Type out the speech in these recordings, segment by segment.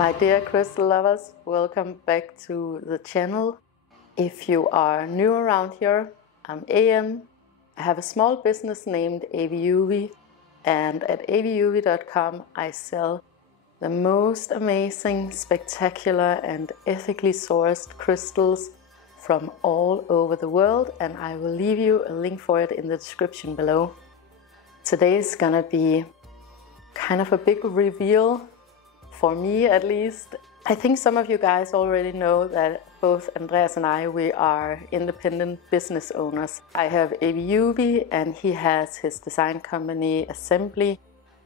My dear crystal lovers, welcome back to the channel. If you are new around here, I'm AM. I have a small business named AVIUVI, and at AVIUVI.com I sell the most amazing, spectacular and ethically sourced crystals from all over the world, and I will leave you a link for it in the description below. Today is gonna be kind of a big reveal, for me at least. I think some of you guys already know that both Andreas and I, we are independent business owners. I have AVIUVI and he has his design company Assembly,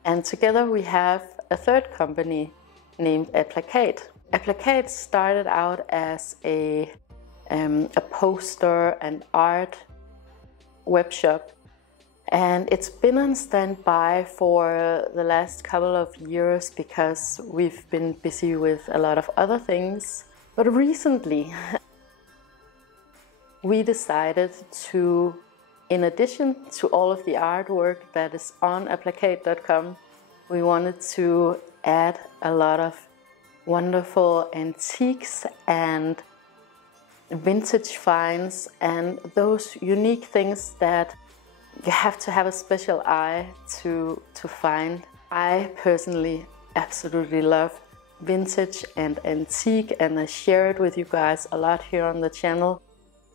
and together we have a third company named Aplakat. Aplakat started out as a poster and art web shop, and it's been on standby for the last couple of years because we've been busy with a lot of other things. But recently we decided to, in addition to all of the artwork that is on aplakat.com, we wanted to add a lot of wonderful antiques and vintage finds and those unique things that you have to have a special eye to find. I personally absolutely love vintage and antique, and I share it with you guys a lot here on the channel.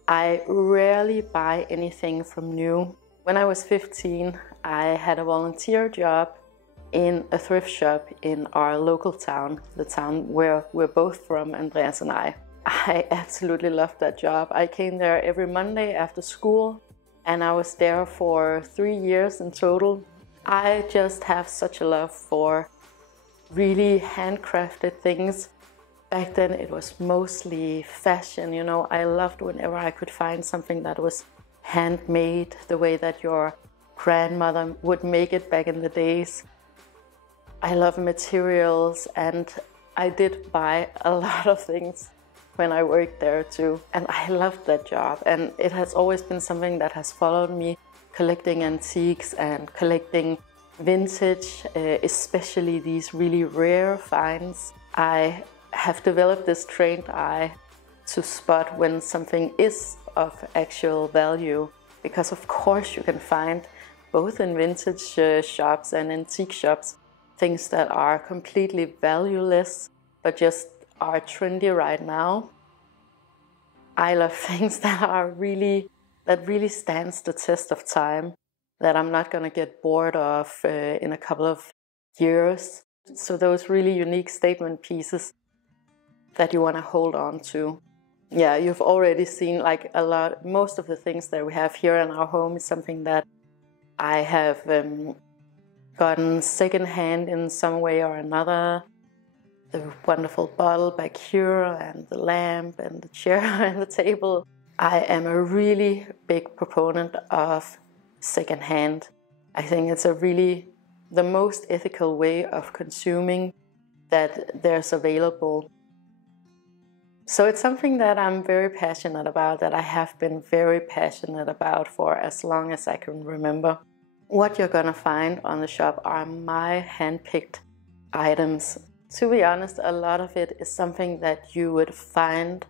I rarely buy anything from new. When I was 15, I had a volunteer job in a thrift shop in our local town, the town where we're both from, Andreas and I. I absolutely loved that job. I came there every Monday after school, and I was there for 3 years in total. I just have such a love for really handcrafted things. Back then it was mostly fashion, you know. I loved whenever I could find something that was handmade, the way that your grandmother would make it back in the days. I love materials, and I did buy a lot of things when I worked there too, and I loved that job, and it has always been something that has followed me, collecting antiques and collecting vintage, especially these really rare finds. I have developed this trained eye to spot when something is of actual value, because of course you can find both in vintage shops and antique shops things that are completely valueless but just are trendy right now. I love things that really stands the test of time, that I'm not gonna get bored of in a couple of years. So those really unique statement pieces that you wanna hold on to. Yeah, you've already seen like most of the things that we have here in our home is something that I have gotten secondhand in some way or another. The wonderful bottle back here, and the lamp, and the chair, and the table. I am a really big proponent of secondhand. I think it's the most ethical way of consuming that there's available. So it's something that I'm very passionate about, that I have been very passionate about for as long as I can remember. What you're gonna find on the shop are my hand-picked items. To be honest, a lot of it is something that you would find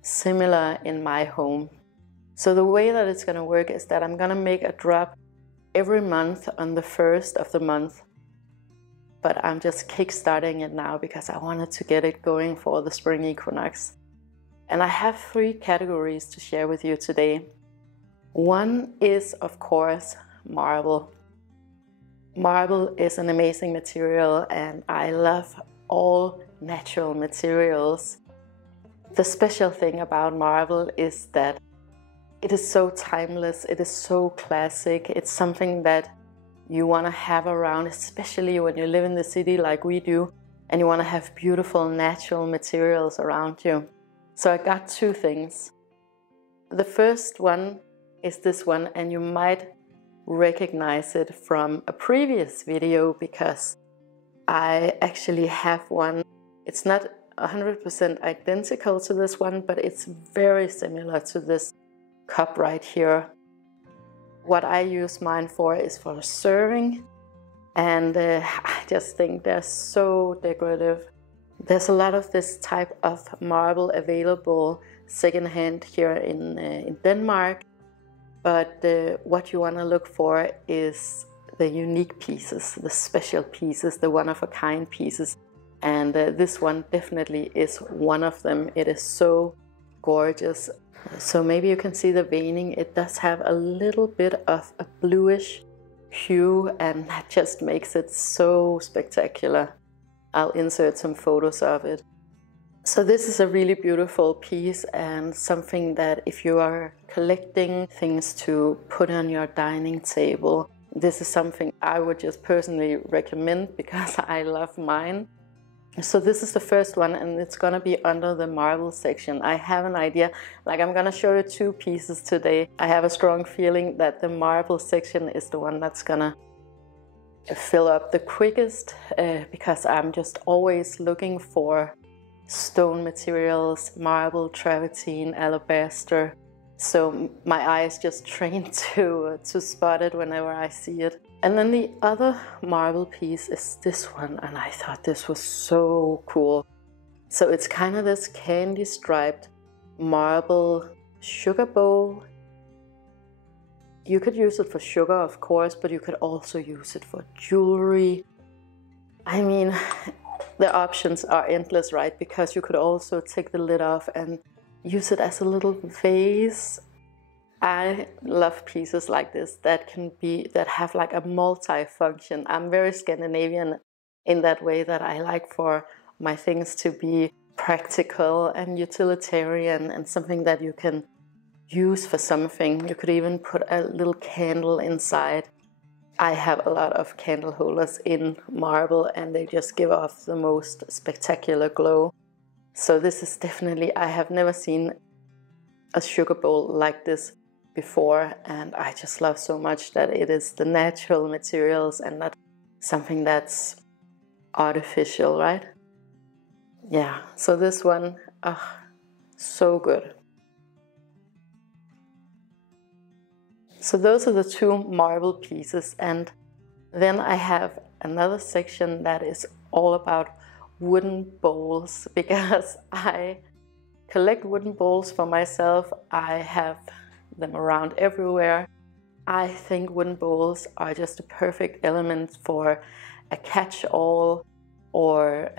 similar in my home. So the way that it's gonna work is that I'm gonna make a drop every month on the 1st of the month. But I'm just kickstarting it now because I wanted to get it going for the spring equinox. And I have 3 categories to share with you today. One is, of course, marble. Marble is an amazing material, and I love all natural materials. The special thing about marble is that it is so timeless, it is so classic. It's something that you want to have around, especially when you live in the city like we do, and you want to have beautiful natural materials around you. So I got 2 things. The first one is this one, and you might recognize it from a previous video because I actually have one. It's not 100% identical to this one, but it's very similar to this cup right here. What I use mine for is for serving, and I just think they're so decorative. There's a lot of this type of marble available secondhand here in Denmark, but what you want to look for is the unique pieces, the special pieces, the one-of-a-kind pieces, and this one definitely is one of them. It is so gorgeous. So maybe you can see the veining. It does have a little bit of a bluish hue, and that just makes it so spectacular. I'll insert some photos of it. So this is a really beautiful piece, and something that if you are collecting things to put on your dining table, this is something I would just personally recommend because I love mine. So this is the first one, and it's gonna be under the marble section. I have an idea, like I'm gonna show you two pieces today. I have a strong feeling that the marble section is the one that's gonna fill up the quickest because I'm just always looking for stone materials, marble, travertine, alabaster. So my eye is just trained to spot it whenever I see it. And then the other marble piece is this one, and I thought this was so cool. So it's kind of this candy striped marble sugar bowl. You could use it for sugar, of course, but you could also use it for jewelry. I mean, the options are endless, right? Because you could also take the lid off and use it as a little vase. I love pieces like this that have like a multi-function. I'm very Scandinavian in that way, that I like for my things to be practical and utilitarian and something that you can use for something. You could even put a little candle inside. I have a lot of candle holders in marble, and they just give off the most spectacular glow. So this is definitely, I have never seen a sugar bowl like this before, and I just love so much that it is the natural materials and not something that's artificial, right? Yeah, so this one, so good. So those are the two marble pieces, and then I have another section that is all about wooden bowls, because I collect wooden bowls for myself. I have them around everywhere. I think wooden bowls are just a perfect element for a catch-all or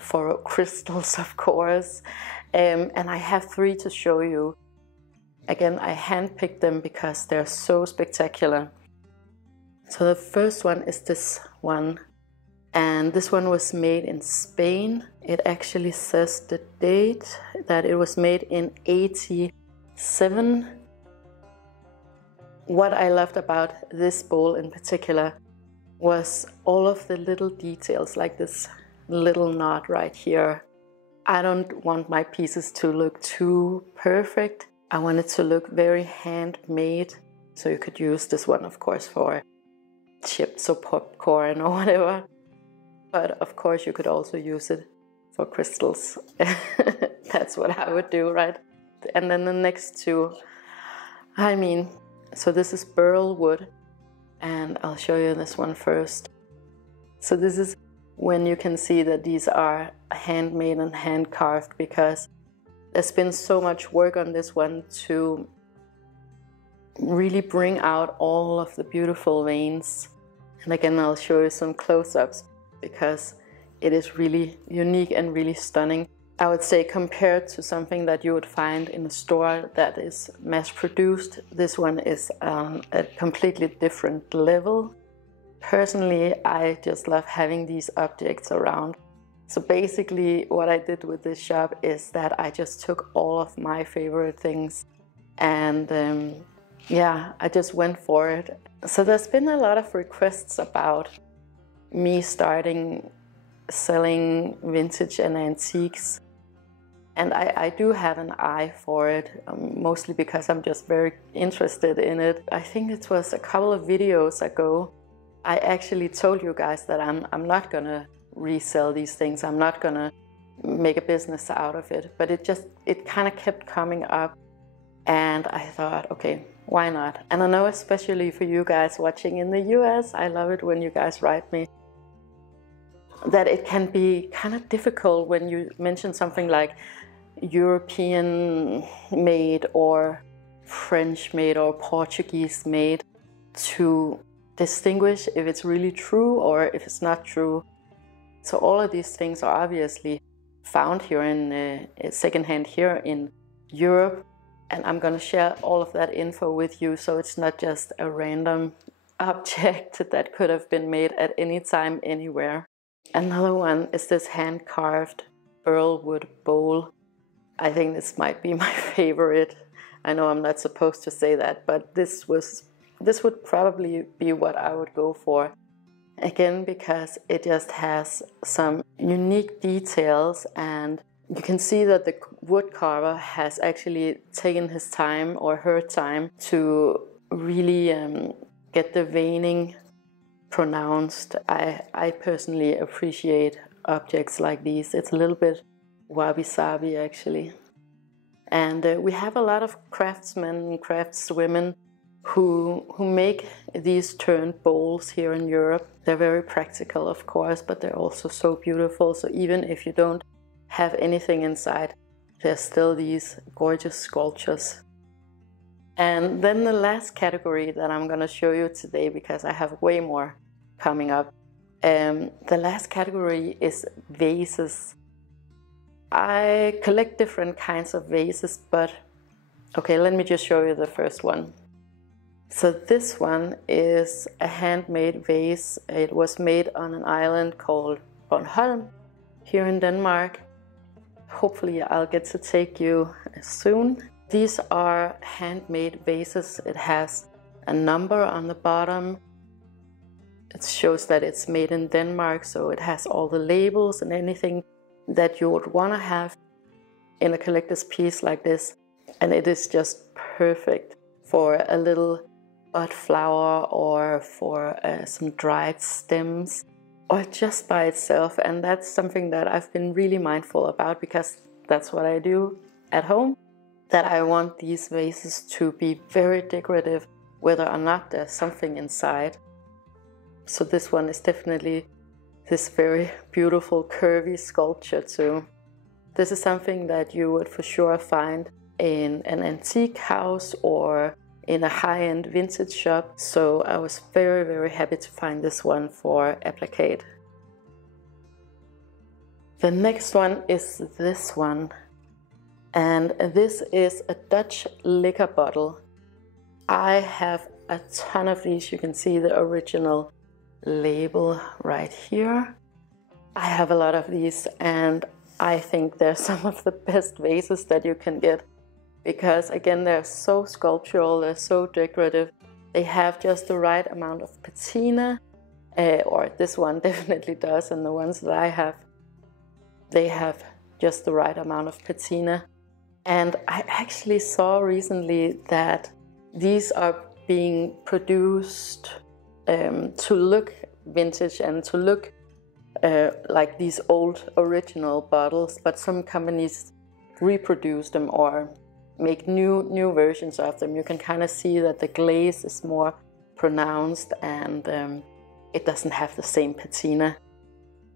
for crystals, of course. And I have three to show you. Again, I handpicked them because they're so spectacular. So the first one is this one, and this one was made in Spain. It actually says the date that it was made in 1987. What I loved about this bowl in particular was all of the little details, like this little knot right here. I don't want my pieces to look too perfect. I want it to look very handmade. So you could use this one, of course, for chips or popcorn or whatever. But of course you could also use it for crystals. That's what I would do, right? And then the next two, so this is burl wood, and I'll show you this one first. So this is when you can see that these are handmade and hand carved, because there's been so much work on this one to really bring out all of the beautiful veins. And again, I'll show you some close-ups because it is really unique and really stunning. I would say compared to something that you would find in a store that is mass-produced, this one is a completely different level. Personally, I just love having these objects around. So basically what I did with this shop is that I just took all of my favorite things and I just went for it. So there's been a lot of requests about me starting selling vintage and antiques. And I do have an eye for it, mostly because I'm just very interested in it. I think it was a couple of videos ago, I actually told you guys that I'm not gonna resell these things. I'm not gonna make a business out of it. But it kind of kept coming up, and I thought, okay, why not? And I know especially for you guys watching in the US, I love it when you guys write me. that it can be kind of difficult when you mention something like European made or French made or Portuguese made to distinguish if it's really true or if it's not true. So all of these things are obviously found here in secondhand here in Europe, and I'm going to share all of that info with you, so it's not just a random object that could have been made at any time anywhere. Another one is this hand-carved burl wood bowl. I think this might be my favorite. I know I'm not supposed to say that, but this would probably be what I would go for. Again, because it just has some unique details, and you can see that the wood carver has actually taken his time or her time to really get the veining pronounced. I personally appreciate objects like these. It's a little bit wabi-sabi actually. And we have a lot of craftsmen and craftswomen who make these turned bowls here in Europe. They're very practical, of course, but they're also so beautiful. So even if you don't have anything inside, there's still these gorgeous sculptures. And then the last category that I'm going to show you today, because I have way more coming up, the last category is vases. I collect different kinds of vases, but okay, let me just show you the first one. So this one is a handmade vase. It was made on an island called Bornholm here in Denmark. Hopefully I'll get to take you soon. These are handmade vases. It has a number on the bottom. It shows that it's made in Denmark, so it has all the labels and anything that you would want to have in a collector's piece like this. And it is just perfect for a little bud flower or for some dried stems, or just by itself. And that's something that I've been really mindful about, because that's what I do at home, that I want these vases to be very decorative whether or not there's something inside. So this one is definitely this very beautiful curvy sculpture too. This is something that you would for sure find in an antique house or in a high-end vintage shop. So I was very, very happy to find this one for Aplakat. The next one is this one. And this is a Dutch liquor bottle. I have a ton of these. You can see the original label right here. I have a lot of these, and I think they're some of the best vases that you can get, because again, they're so sculptural, they're so decorative. They have just the right amount of patina, or this one definitely does, and the ones that I have, they have just the right amount of patina. And I actually saw recently that these are being produced to look vintage and to look like these old original bottles, but some companies reproduce them or make new versions of them. You can kind of see that the glaze is more pronounced, and it doesn't have the same patina.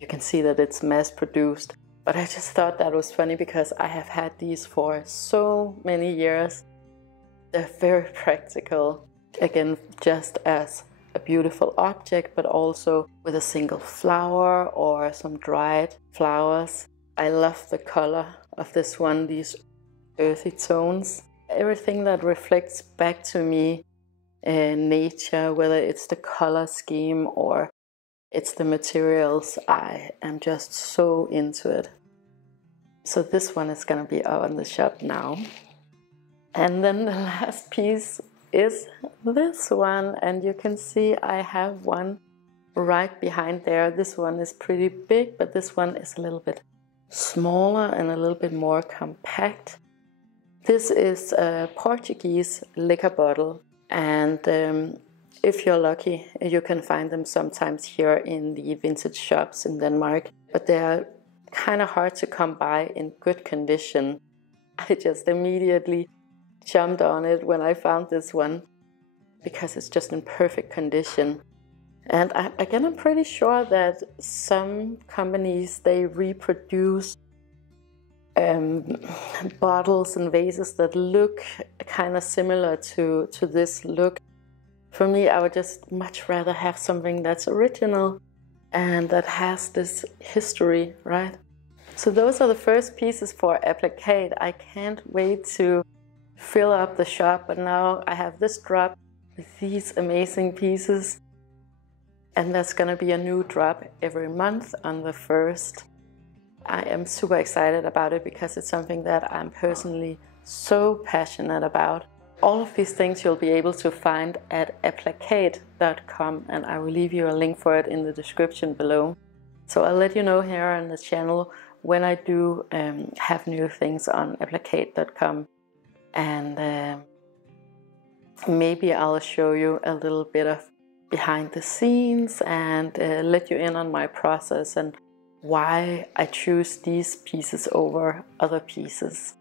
You can see that it's mass produced. But I just thought that was funny, because I have had these for so many years. They're very practical, again, just as a beautiful object, but also with a single flower or some dried flowers. I love the color of this one, these earthy tones. Everything that reflects back to me nature, whether it's the color scheme or it's the materials, I am just so into it. So this one is going to be out in the shop now. And then the last piece is this one, and you can see I have one right behind there. This one is pretty big, but this one is a little bit smaller and a little bit more compact. This is a Portuguese liquor bottle, and if you're lucky, you can find them sometimes here in the vintage shops in Denmark, but they are kind of hard to come by in good condition. I just immediately jumped on it when I found this one, because it's just in perfect condition. And again, I'm pretty sure that some companies, they reproduce bottles and vases that look kind of similar to this look. For me, I would just much rather have something that's original and that has this history, right? So those are the first pieces for Aplakat. I can't wait to fill up the shop, but now I have this drop with these amazing pieces. And there's gonna be a new drop every month on the 1st. I am super excited about it because it's something that I'm personally so passionate about. All of these things you'll be able to find at aplakat.com, and I will leave you a link for it in the description below. So I'll let you know here on the channel when I do have new things on aplakat.com, and maybe I'll show you a little bit of behind the scenes and let you in on my process and why I choose these pieces over other pieces.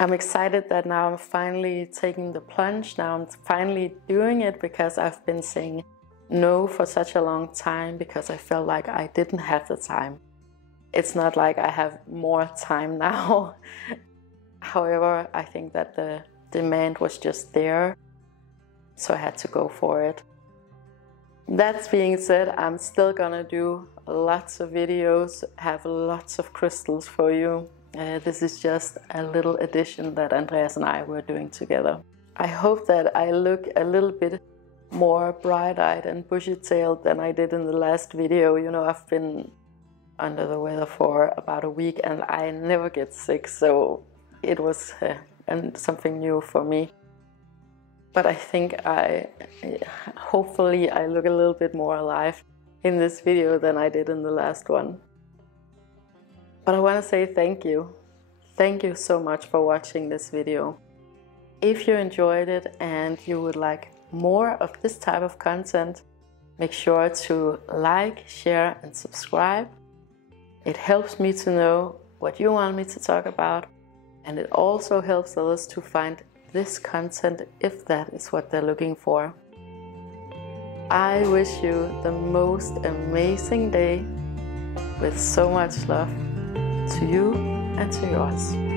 I'm excited that now I'm finally taking the plunge. Now I'm finally doing it because I've been saying no for such a long time because I felt like I didn't have the time. It's not like I have more time now. However, I think that the demand was just there, so I had to go for it. That being said, I'm still gonna do lots of videos, have lots of crystals for you. This is just a little addition that Andreas and I were doing together. I hope that I look a little bit more bright-eyed and bushy-tailed than I did in the last video. You know, I've been under the weather for about a week and I never get sick, so it was something new for me. But I think hopefully I look a little bit more alive in this video than I did in the last one. But I want to say thank you. Thank you so much for watching this video. If you enjoyed it and you would like more of this type of content, make sure to like, share and subscribe. It helps me to know what you want me to talk about, and it also helps others to find this content if that is what they're looking for. I wish you the most amazing day with so much love to you and to yours.